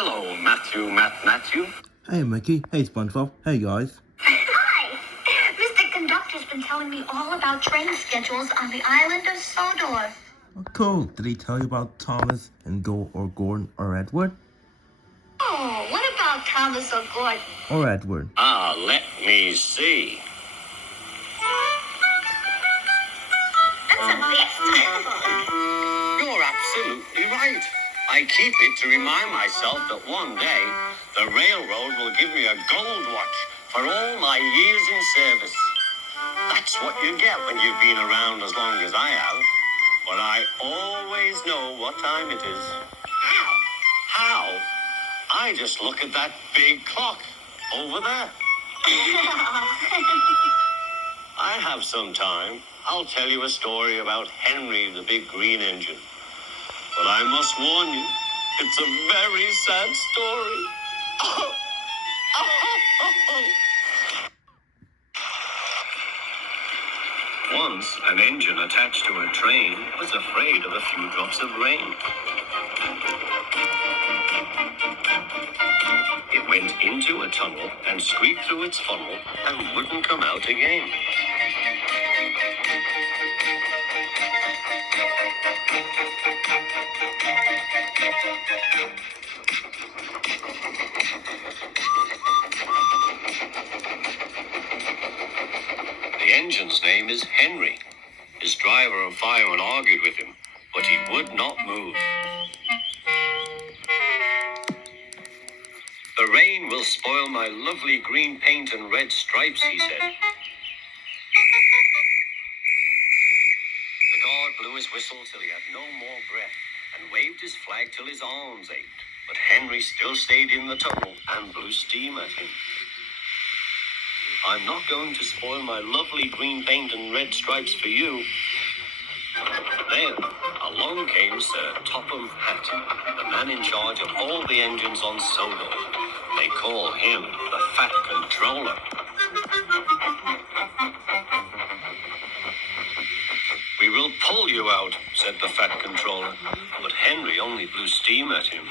Hello, Matthew. Hey, Mickey. Hey, SpongeBob. Hey, guys. Hi! Mr. Conductor's been telling me all about train schedules on the island of Sodor. Oh, cool. Did he tell you about Thomas and Gordon or Edward? Oh, what about Thomas or Gordon? Or Edward? Let me see. That's a big You're absolutely right. I keep it to remind myself that one day the railroad will give me a gold watch for all my years in service. That's what you get when you've been around as long as I have. But I always know what time it is. How? I just look at that big clock over there. I have some time. I'll tell you a story about Henry the Big Green Engine. But I must warn you, it's a very sad story. Once, an engine attached to a train was afraid of a few drops of rain. It went into a tunnel and squeaked through its funnel and wouldn't come out again. The engine's name is Henry. His driver and fireman argued with him, but he would not move. The rain will spoil my lovely green paint and red stripes, he said. The guard blew his whistle till he had no more breath and waved his flag till his arms ached. But Henry still stayed in the tunnel and blew steam at him. I'm not going to spoil my lovely green paint and red stripes for you. Then along came Sir Topham Hatt, the man in charge of all the engines on Sodor. They call him the Fat Controller. We will pull you out, said the Fat Controller, but Henry only blew steam at him.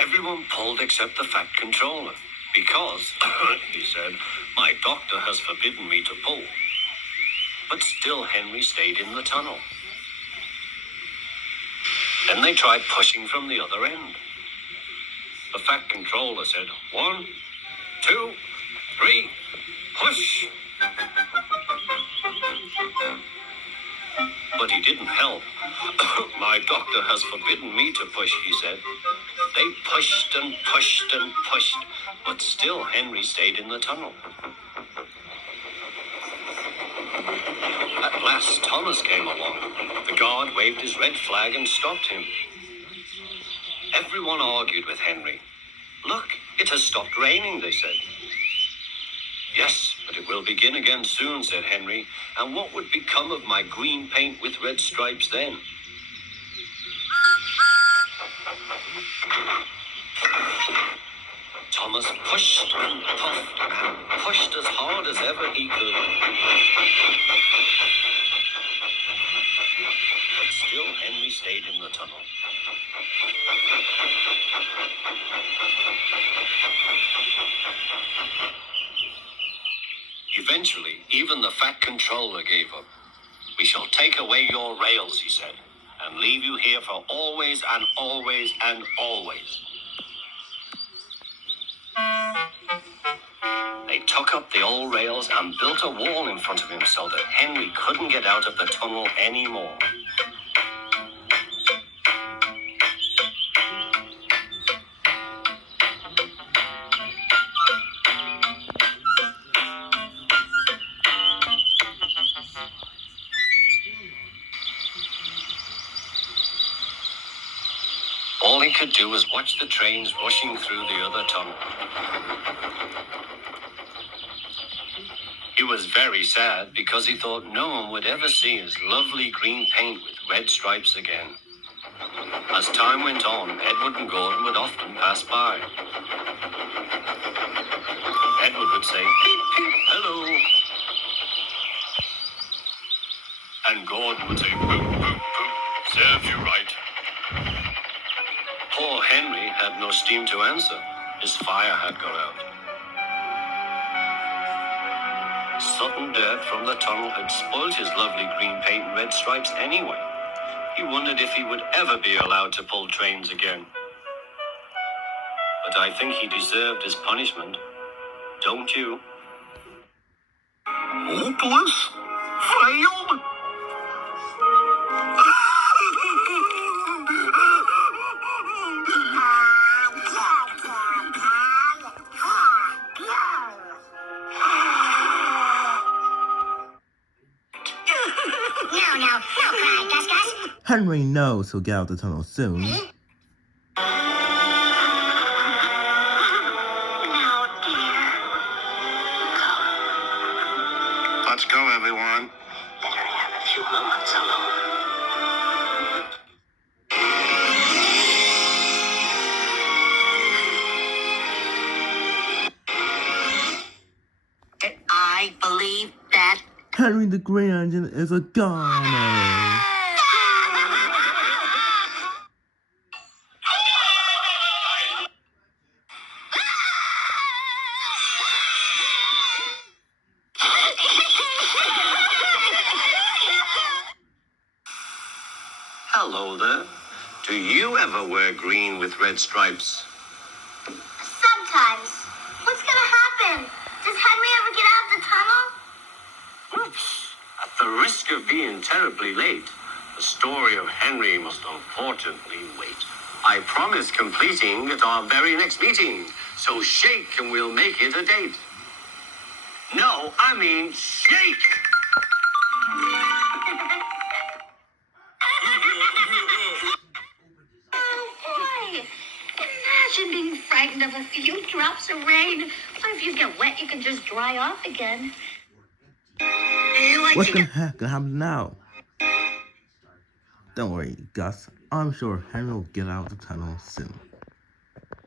Everyone pulled except the Fat Controller, because, he said, my doctor has forbidden me to pull. But still Henry stayed in the tunnel. Then they tried pushing from the other end. The Fat Controller said, 1, 2, 3, push! But he didn't help. My doctor has forbidden me to push, he said. They pushed and pushed and pushed, but still Henry stayed in the tunnel. At last Thomas came along. The guard waved his red flag and stopped him. Everyone argued with Henry. Look, it has stopped raining, they said. Yes, but it will begin again soon, said Henry. And what would become of my green paint with red stripes then? Thomas pushed and puffed and pushed as hard as ever he could. But still Henry stayed in the tunnel. Eventually, even the Fat Controller gave up. We shall take away your rails, he said, and leave you here for always and always and always. They took up the old rails and built a wall in front of him so that Henry couldn't get out of the tunnel anymore. All he could do was watch the trains rushing through the other tunnel. He was very sad because he thought no one would ever see his lovely green paint with red stripes again. As time went on, Edward and Gordon would often pass by. Edward would say, "Peep, peep, hello." And Gordon would say, "Boop, boop, boop," Serves you right. Poor Henry had no steam to answer. His fire had gone out. Sudden death from the tunnel had spoiled his lovely green paint and red stripes anyway. He wondered if he would ever be allowed to pull trains again. But I think he deserved his punishment. Don't you? Hopeless? Failed? No cry, Gus Gus. Henry knows he'll get out the tunnel soon. No, dear. Let's go, everyone. Better have a few moments alone. I believe that. Henry the Green Engine is a goner. Hello there. Do you ever wear green with red stripes? Sometimes. What's gonna happen? Does Henry ever get out of the tunnel? Oops. At the risk of being terribly late, the story of Henry must unfortunately wait. I promise completing at our very next meeting, so shake and we'll make it a date. No, I mean shake! Oh boy! Imagine being frightened of a few drops of rain. Or if you get wet, you can just dry off again. What's gonna happen now? Don't worry, Gus. I'm sure Henry will get out of the tunnel soon.